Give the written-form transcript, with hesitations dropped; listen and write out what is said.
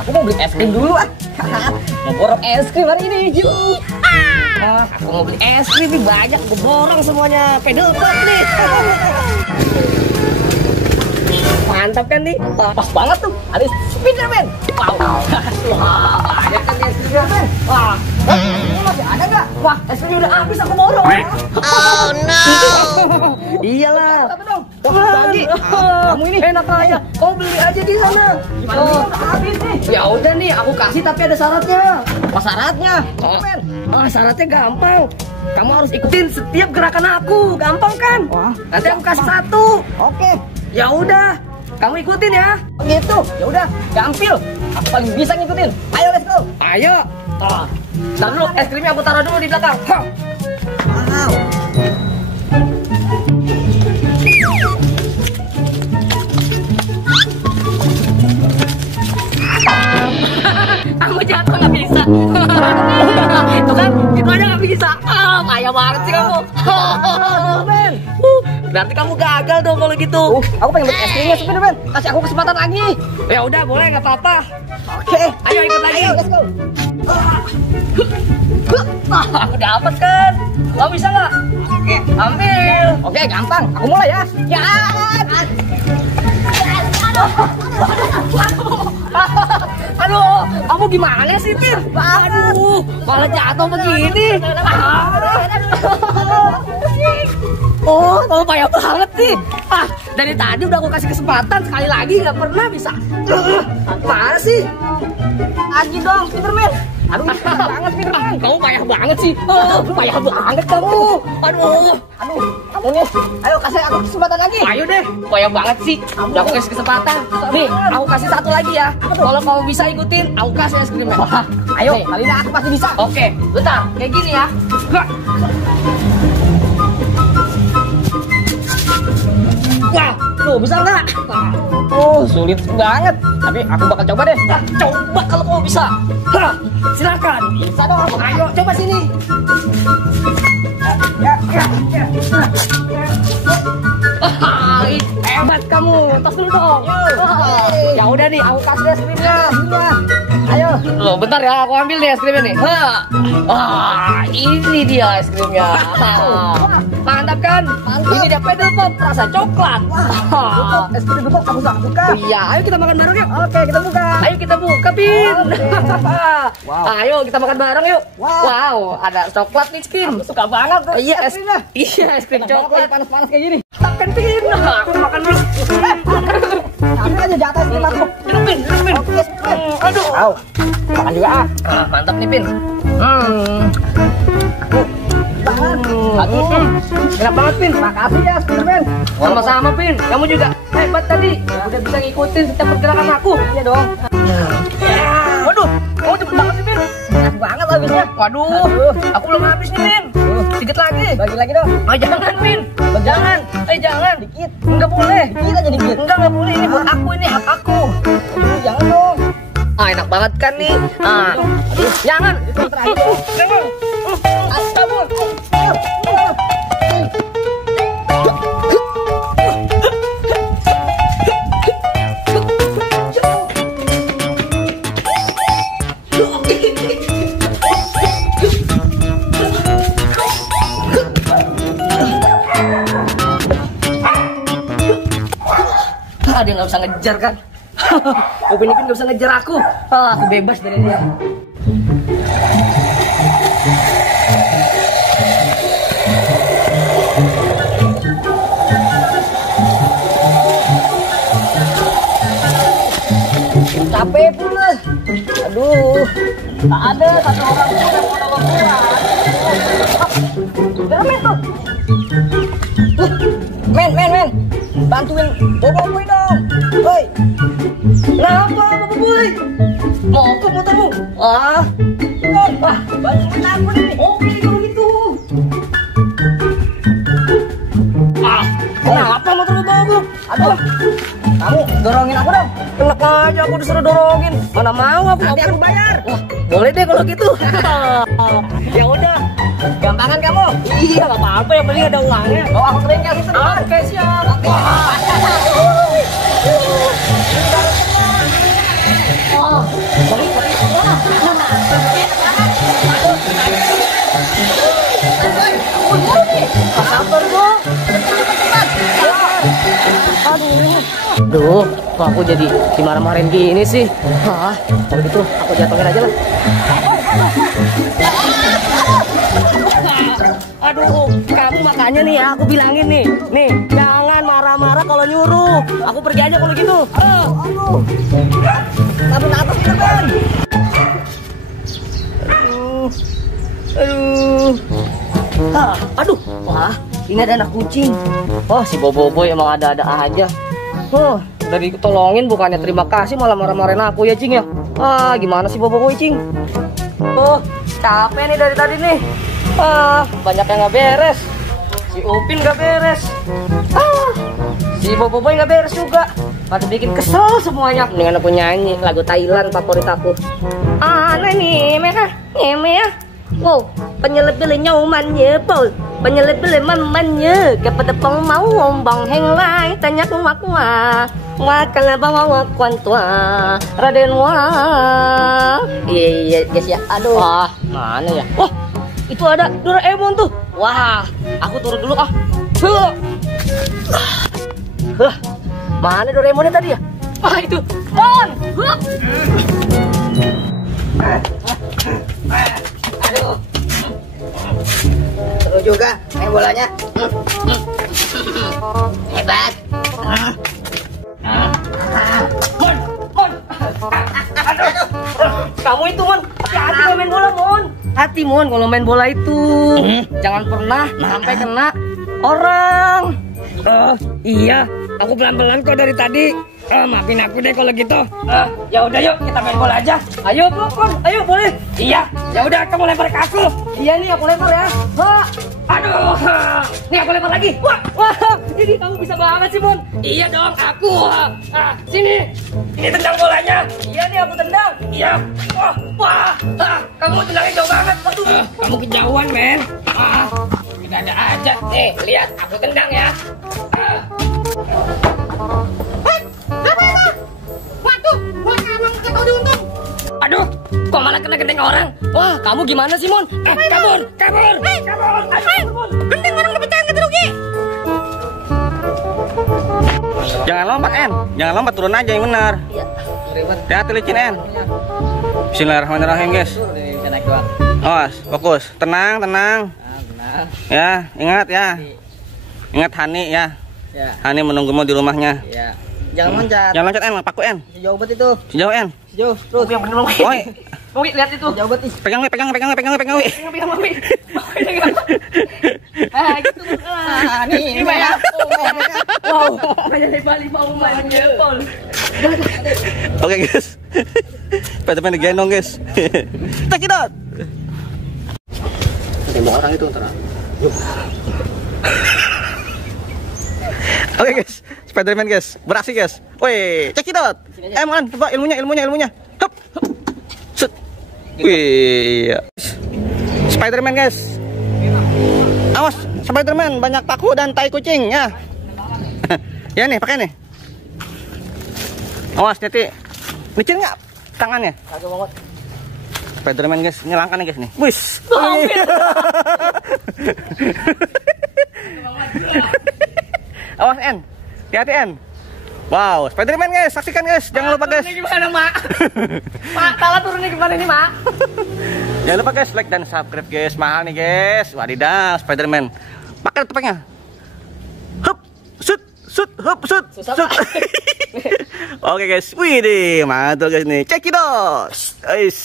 Aku mau beli es krim dulu ah. Mau borong es krim hari ini. Yuk. Aku mau beli es krim nih, banyak. Gue borong semuanya. Pedal pop nih. Mantap kan nih? Pas banget tuh. Ada Spiderman. Wow. Wah, banyak kan es krimnya men. Wah. Ini masih ada nggak? Wah, es krimnya udah habis aku borong. Oh no. Iyalah. Wah, bagi. Kamu ini enak aja. Kau beli aja di sana. Oh, habis nih. Ya udah nih, aku kasih tapi ada syaratnya. Apa syaratnya? Syaratnya gampang. Kamu harus ikutin setiap gerakan aku. Gampang kan? Wah, nanti aku kasih satu. Oke. Ya udah. Kamu ikutin ya. Gitu. Ya udah, gampil. Aku paling bisa ngikutin. Ayo, let's go. Ayo. Ntar dulu, es krimnya aku taruh dulu di belakang. Wow. Kamu jatuh nggak bisa. Itu kan, itu aja nggak bisa. Payah banget sih kamu. Berarti kamu gagal dong kalau gitu. Aku pengen beli es krimnya Spiderman. Kasih aku kesempatan lagi. Ya udah boleh, nggak apa-apa. Oke, ayo ikut lagi. Ayo, let's go. Aku dapat kan? Kamu bisa nggak? Oke, ambil. Oke, gampang. Aku mulai ya. Ya. Aduh, kamu gimana sih, Tir? Aduh, malah jatuh begini. Oh, kamu payah banget sih. Dari tadi udah aku kasih kesempatan sekali lagi, nggak pernah bisa. Mana sih? Lagi dong, Spiderman. Aduh, banget Spiderman. Kamu payah banget sih. Payah banget kamu. Aduh, kamu nih. Ayo kasih aku kesempatan lagi. Ayo deh. Payah banget sih. Udah aku kasih kesempatan. Nih, aku kasih satu lagi ya. Kalau kamu bisa ikutin, aku kasih es krimnya. Ayo, kali ini aku pasti bisa. Oke, bentar. Kayak gini ya. Wah, tuh bisa nggak? Oh, sulit banget. Tapi aku bakal coba deh. Coba kalau kamu bisa. Silakan. Bisa dong. Ayo, coba sini. Hebat kamu. Tos dulu dong. Ya udah nih, aku kasih es krimnya. Ayo. Loh, bentar ya, aku ambil nih es krimnya nih. Ini dia es krimnya. Mantap kan? Mantap. Ini dia pedal pop rasa coklat. Es krim pedal pop aku sangat suka. Iya, ayo kita makan bareng yuk. Oke, kita buka. Ayo kita buka, Pin. Wow. Ayo kita makan bareng yuk. Wow, ada coklat nih, Pin. Aku suka banget. Iya, es krim coklat panas-panas kayak gini. Makan, Pin. Aku makan dulu. Ambil aja jatuh es krim aku. Minum, Pin. Oke, aduh. Makan juga ah. Mantap nih, Pin. Enak banget, Pin. Makasih ya, Spiderman. Sama-sama, Pin. Kamu juga hebat tadi. Udah bisa ngikutin setiap pergerakan aku. Iya dong. Waduh, kamu cepet banget sih, Pin. Enak banget habisnya. Waduh, aku belum habis nih, Pin. Sedikit lagi. Bagi lagi dong. Jangan, Pin. Jangan. Jangan. Dikit. Enggak boleh. Dikit aja dikit. Enggak boleh. Ini buat aku, ini hak aku. Jangan dong. Enak banget kan nih. Jangan. Jangan. Kabur. Dia nggak bisa ngejar kan? Upin Ipin nggak bisa ngejar aku. Aku bebas dari dia. Capek pula. Aduh, tak ada satu orang pun yang mau nolong gua. Men tuh. Men. Bantuin bawa gue dong. Woi. Kenapa bawa gue? Mogok motormu. Bantuin aku nih. Oke kalau gitu. Kenapa motormu mogok? Aduh. Kamu dorongin aku dong. Enak aja aku disuruh dorongin. Mana mau aku. Nanti aku bayar. Wah, boleh deh kalau gitu. Ya udah. Gampangan kamu? Iya, gak apa-apa, yang penting ada uangnya. Bawa aku ke bengkel gitu. Oke, siap. Oke. Duh, kok aku jadi dimarah-marahin gini sih? Hah, kalau gitu aku jatuhin aja lah. Aduh, kamu makanya nih ya, aku bilangin nih, jangan marah-marah kalau nyuruh. Aku pergi aja kalau gitu. Tapi apa sih, Ben? Aduh, wah, ini ada anak kucing. Oh, si Boboiboy emang ada-ada aja. Dari tolongin bukannya terima kasih malah marah-marahin aku ya, Cing ya. Gimana sih Boboiboy, Cing? Capek nih dari tadi nih. Banyak yang nggak beres. Si Upin nggak beres. Si Boboiboy nggak beres juga. Pada bikin kesel semuanya. Mendingan aku nyanyi lagu Thailand favorit aku. Nih mereka ya. Wow, penyelebele nyamannya Paul, penyelebele mamannya kepada peng mau ngombang heng lai tanya kuak wakala bawa kuan tua Raden wah. Iya guys ya. Aduh. Mana ya? Wah, itu ada Doraemon tuh. Wah, aku turun dulu mana Doraemonnya tadi ya? Itu Mon. Aduh, seru juga main bolanya. Hebat. Mon. Aduh. Kamu itu Mon, hati-hati kalau main bola Mon. Hati Mon kalau main bola itu. Jangan pernah sampai kena orang. Iya, aku pelan-pelan kok dari tadi. Maafin aku deh kalau gitu. Ya udah yuk kita main bola aja. Ayo Mon, ayo boleh. Iya, ya udah kamu lempar ke aku. Iya nih aku lempar ya. Aduh, nih aku lempar lagi. Wah, ini kamu bisa banget sih Mon. Iya dong aku. Sini, ini tendang bolanya. Iya nih aku tendang. Iya. Wah, kamu tendangnya jauh banget. Aduh, kamu kejauhan men. Tidak ada aja. Nih lihat aku tendang ya. Aduh, kok malah kena genteng orang? Wah, kamu gimana sih, Mon? Kabur! Genteng orang kepecahan ganti rugi. Jangan lompat, En. Jangan lompat, turun aja yang benar. Iya. Hati-hati licin, En. Bismillahirrahmanirrahim, guys. Awas, fokus. Tenang. Ya, ingat ya. Ingat Hani ya. Hani menunggumu di rumahnya. Iya. Jangan loncat. Jangan loncat, En. Paku, En. Sejauh bet itu. Sejauh, En. Sejauh. Terus yang bener Mami. Mami, lihat itu. Jauh bet nih. Pegang, pegang, Wi. Pegang Mami. Gitu. Nih, ya. Wow, kayak Bali mau mainnya, Pol. Oke, guys. Pada digendong, guys. Check it out. Tembok orang itu ntar. Oke guys, Spiderman guys, beraksi guys. Woi, check it out. Man, coba ilmunya. Hup. Set. Wih. Spiderman guys. Awas, Spiderman banyak paku dan tai kucing ya. Ya nih, pakai nih. Awas, hati. Licin nggak tangannya? Kagak banget. Spiderman guys, nyelangkan nih guys nih. Wis. Awas En, hati-hati En. Wow, Spiderman guys, saksikan guys, jangan lupa guys. Gimana Mak? Mak, salah turunnya gimana nih Mak? Jangan lupa guys, like dan subscribe guys, mahal nih guys. Wadidaw, Spiderman. Pakai topengnya. Hup, hup, shoot. Oke guys, wih deh, mantul guys nih. Check it out. Guys.